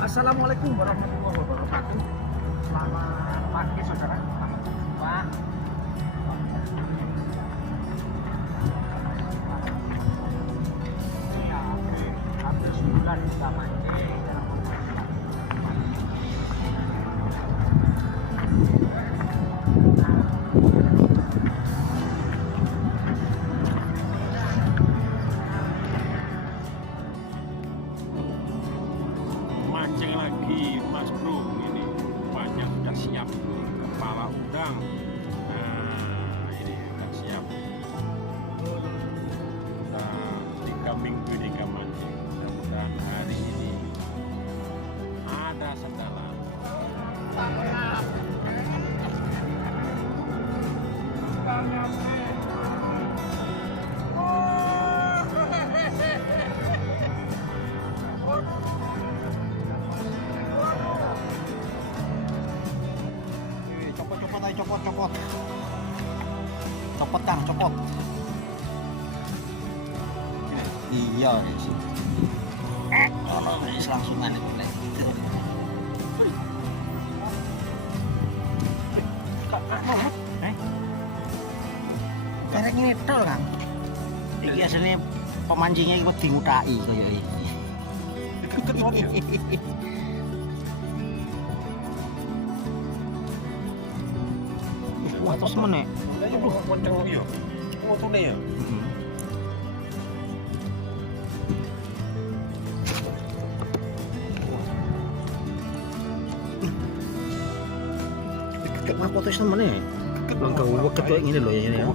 Assalamualaikum warahmatullahi wabarakatuh. Selamat pagi saudara. Selamat jumpa. Ini hampir sebulan kita mancing. Mancing lagi Mas Bro, ini banyak sudah siap kepala udang. Nah ini sudah siap. Kita 3 minggu ini nggak mancing, mudah-mudahan hari ini ada segala. Copot Kang, copot. Iya sih. Kalau selangsungan itu kerek ini tol Kang. Iki asline pemancingnya iki wedi nguthaki koyo iki. Wah, terus meneh. Aduh, kenceng ya. Motone ya. Keket mah potos meneh. Langkah weket kayak gini loh ya ini ya.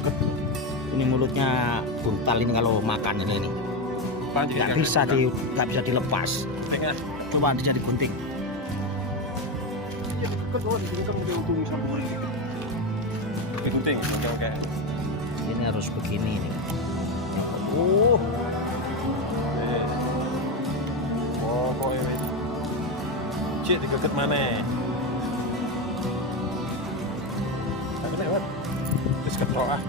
Ini mulutnya buntal ini kalau makan ini. Nggak bisa dilepas. Coba dijadi gunting. Gunting, oke. Ini harus begini nih. Oh, ini. Cik dikeket mana? Aku lewat. Terus ketrok ah.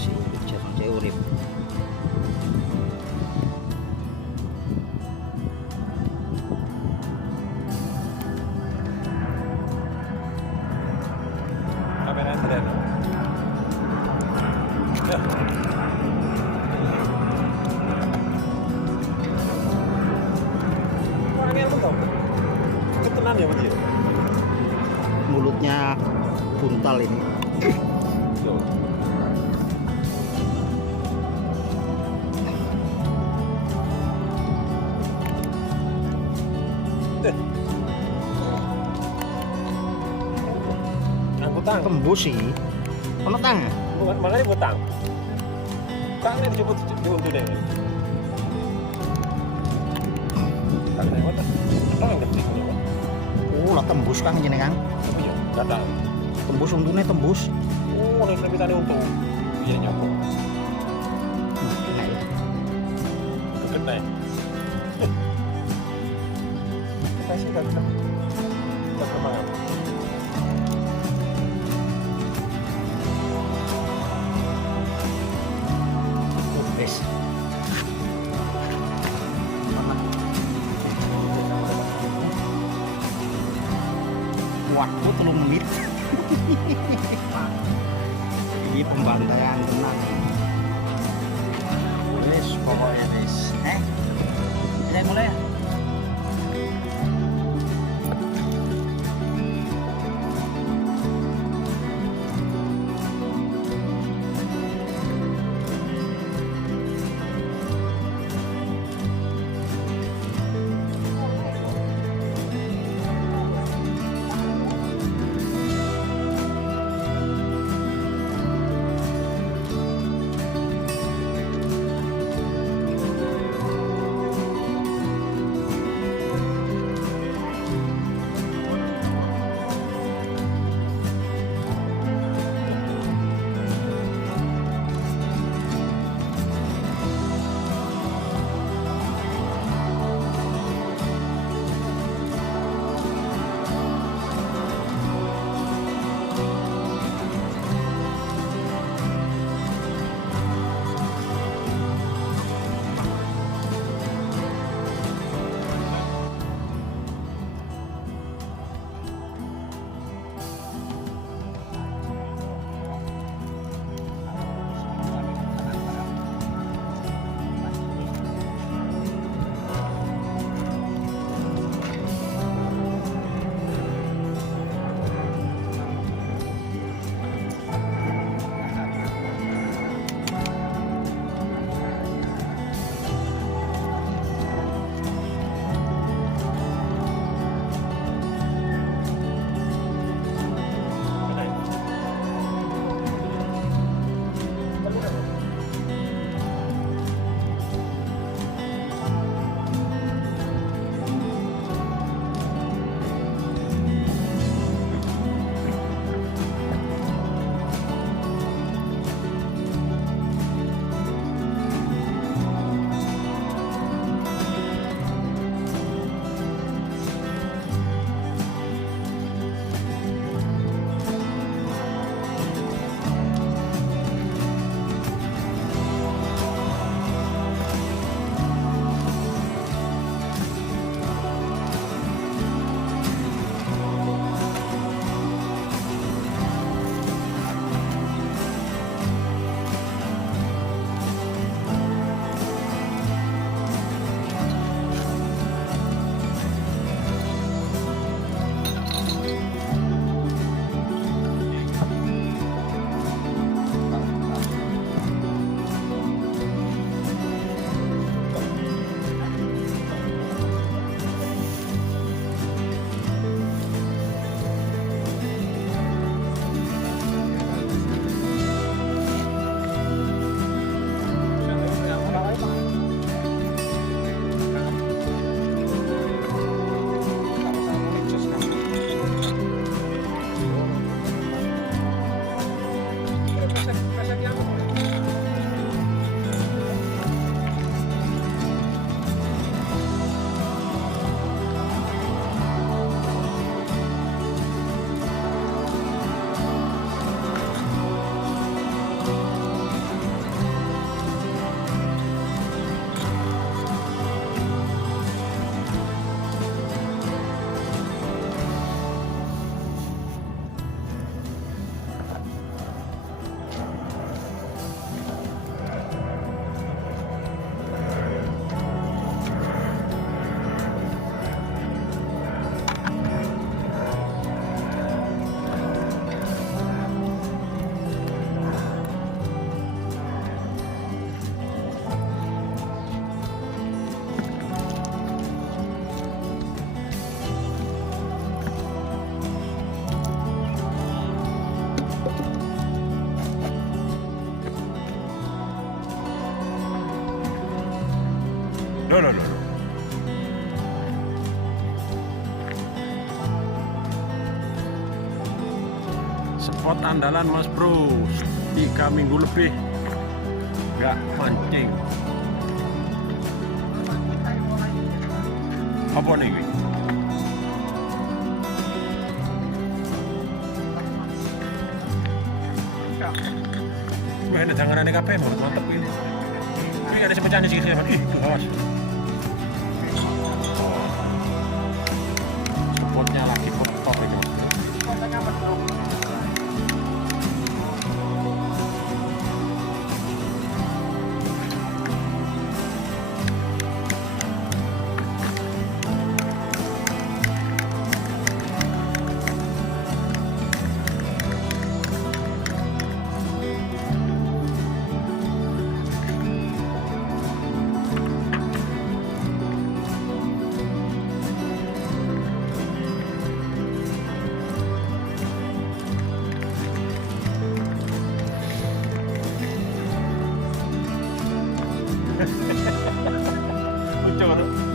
Si urip. Apa yang ada? Orangnya apa tau? Ketenan ya berarti ya? Mulutnya buntal ini. Tuh. Angkutan Tembus sih. Ono tang. makanya buat tang ini dicoba diuntuh deh tang lewat tang yang gede Lah tembus Kang jenengan. tapi ya datang Tembus untune tembus. ini lebih tadi untung iya nyokok kegede kita sih gak bisa gak permangan Wes. Waktu 3 menit. Ini pembantaian tenang. Wes pokoknya wes. Saya mulai ya. Loh. Spot andalan Mas Bro, 3 minggu lebih nggak mancing. Apa nih? Wah, ada tanganannya kape, mantap ini. Ini ada sepecahnya sih, ih, tuh awas. Spotnya lagi top ini. Lucu banget.